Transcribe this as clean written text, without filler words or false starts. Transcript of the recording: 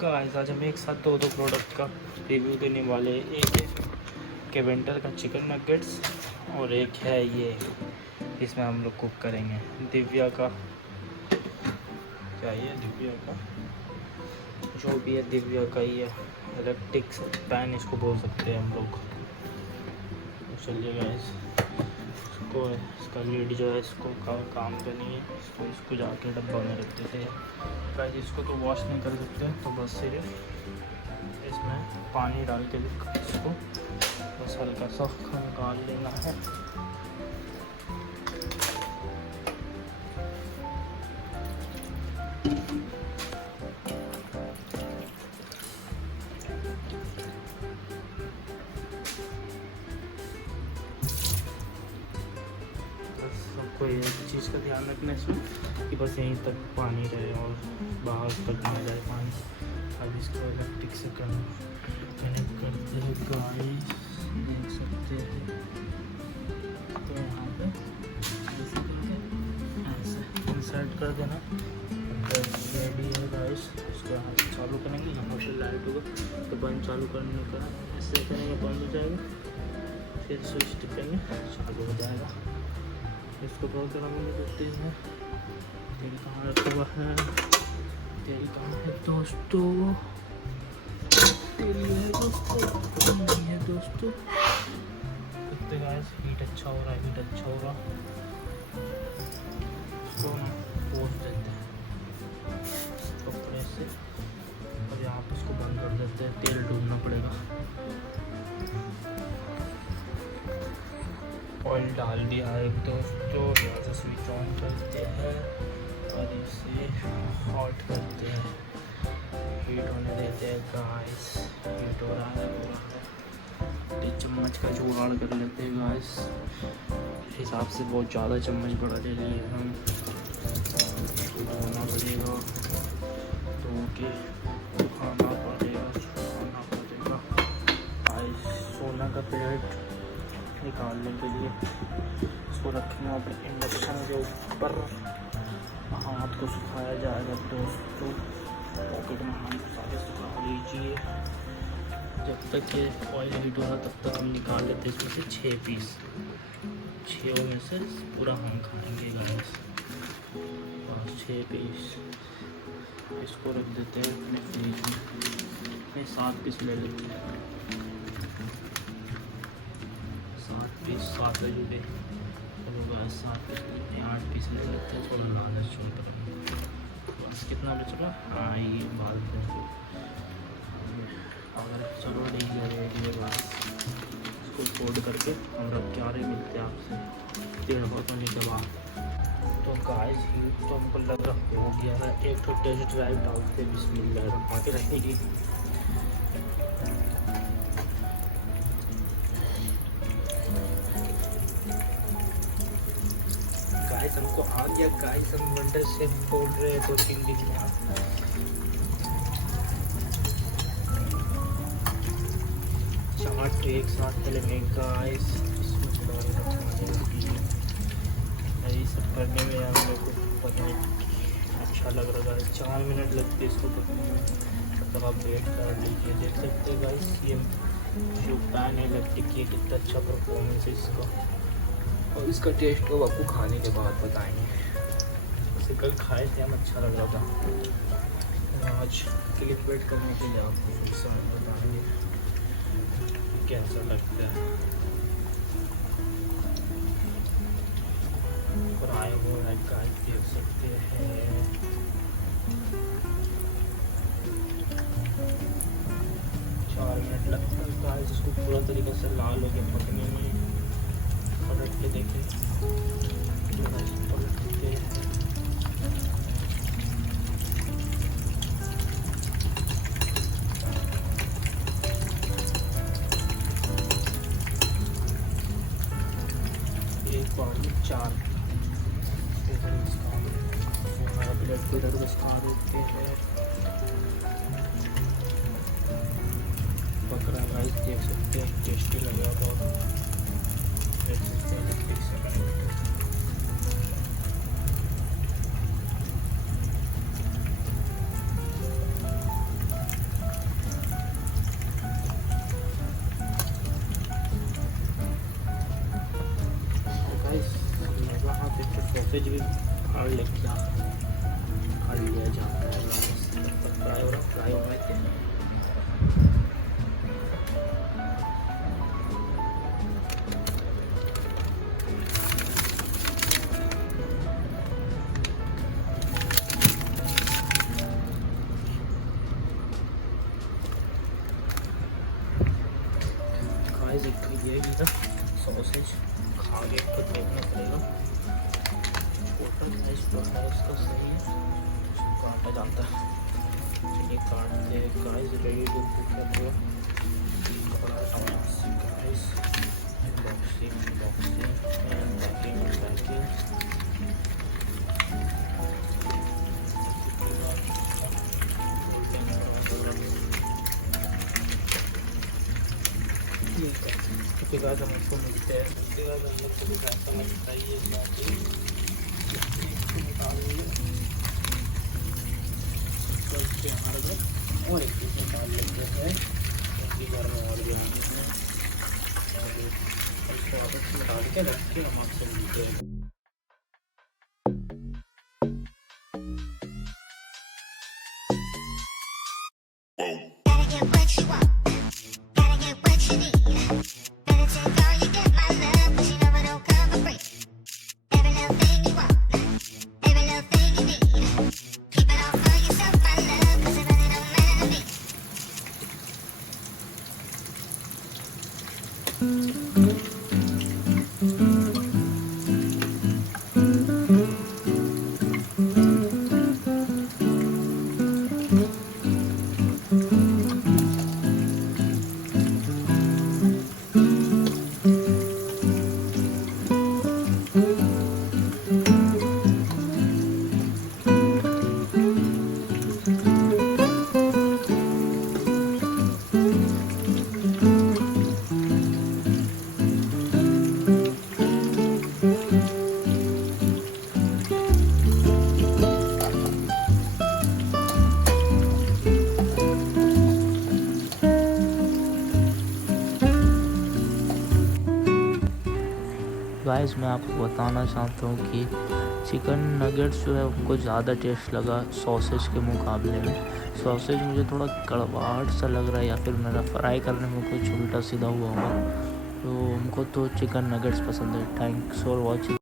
Guys आज हम एक साथ दो प्रोडक्ट का रिव्यू देने वाले हैं। एक है केवेंटर का चिकन नगेट्स और एक है ये, इसमें हम लोग कुक करेंगे दिव्या का, क्या ये दिव्या का जो भी है, दिव्या का ही है, इलेक्ट्रिक पैन इसको बोल सकते हैं हम लोग। चलिए गाइस, इसका लीड जो है इसको काम पे नहीं है, इसको जाके डब्बा में रख देते हैं गाइस। इसको तो वॉश नहीं कर सकते, तो बस सिर्फ इसमें पानी डाल के इसको बस हल्का सा निकाल लेना है। सबको ये चीज़ का ध्यान रखना इसमें कि बस यहीं तक पानी रहे और बाहर तक ना जाए पानी। अब इसको इलेक्ट्रिक से कनेक्ट करते हैं गाइस, देख सकते हैं। तो यहाँ पे ऐसे इंसर्ट कर देना, रेडी है गाइस। इसको यहाँ से चालू करेंगे, यहाँ से लाइट होगा तो बंद चालू करने का ऐसे करेंगे, बंद हो जाएगा, फिर स्विच टिपेंगे चालू हो जाएगा। इसको बहुत गर्म होने देते हैं। तेल कहाँ रखा हुआ है, तेल कहाँ है दोस्तों, तेल है दोस्तों, नहीं है दोस्तों। देखते गाइस, हीट अच्छा हो रहा है, हीट अच्छा हो रहा। इसको ना पोंछ देते हैं कपड़े से और यहाँ पे इसको बंद कर देते हैं, तेल ढूंढना पड़ेगा। ऑयल डाल दिया है दोस्तों, यहाँ से स्विच ऑन करते हैं और इसे हॉट करते हैं, हीट होने देते हैं गाइस। हीट हो रहा है, चम्मच का जुगाड़ कर लेते हैं गाइस। हिसाब से बहुत ज़्यादा चम्मच बड़ा ले लिए हम, धोना पड़ेगा, धो के सुखाना पड़ेगा, सुखाना पड़ेगा गाइस। सोना का प्लेट निकालने के लिए इसको रखना अपने इंडक्शन के ऊपर, हाथ को सुखाया जाएगा दोस्तों। पॉकेट में हाथ सारे सुखा लीजिए। जब तक ये ऑयल हीट हो रहा तब तक हम निकाल लेते हैं इसमें से 6 पीस। 6 में से पूरा हम खाएंगे गाइस, बस 6 पीस। इसको रख देते हैं अपने फ्रिज में। 7 पीस ले लेते हैं, 7 पीस 7 ले लेते, 7 पीस लेते, 8 पीस ले लेते हैं। थोड़ा लालच छोड़ कर बस कितना बचा, हाँ ये बाल और चलो रेडी है बस। इसको फोल्ड करके हम रख के आ रहे, मिलते हैं आपसे 1.5 होने के बाद। तो गाइस हीट तो हमको लग रहा हो गया है। एक तो टेस्ट ड्राइव डालते बिस्मिल्लाह पाके रखने की। गाइस हमको आ गया गाइस, हम वंडर से बोल रहे हैं 2-3 दिन में। चाट तो एक साथ चलेंगे गाइस, ये सब करने में हम लोग को पकने अच्छा लग रहा है। 4 मिनट लगते इसको पकने में, तब आप वेट कर लीजिए। देख सकते हैं गाइस, ये जो पैन है इलेक्ट्रिक की, कितना अच्छा परफॉर्मेंस है इसका। और इसका टेस्ट को आपको खाने के बाद बताएंगे। इसे कल खाए थे हम, अच्छा लग रहा था। आज क्लिप वेट करने के लिए आपको समय बताएंगे कैसा लगता है। और आए हुए हैं गाइस, देख सकते हैं। चार मिनट लगता है गाइस इसको पूरा तरीके से लाल हो गया पकने में। पलट के देखिए, पलट के एक बार में 4 हमारा प्लेट को इधर बसा देते हैं। बकरा गाइस देख सकते हैं, टेस्टी लगा बहुत। देख सकते हैं सॉसेज भी फाड़ लिया जाता है। फ्राई हो रहे थे। गाइस एक तो ये भी था सॉसेज, खा के तो देखना पड़ेगा जो है इसका सही है, काटा जाता है। चलिए काटते हैं गाइस, रेडी टू कुक करते हो। गाइस बॉक्सिंग एंड पैकिंग उसके बाद हम उसको मिलते हैं। उसके बाद हम लोग को भी ऐसा लगता है ये और एक चीज़ निकाल लेते हैं क्योंकि घर में और भी उसको वापस में डाल के रख के हम आपसे मिलते हैं। गाइस मैं आपको बताना चाहता हूँ कि चिकन नगेट्स जो है उनको ज़्यादा टेस्ट लगा सॉसेज के मुकाबले में। सॉसेज मुझे थोड़ा कड़वाहट सा लग रहा है, या फिर मेरा फ्राई करने में कुछ उल्टा सीधा हुआ होगा, तो उनको तो चिकन नगेट्स पसंद है। Thanks for watching.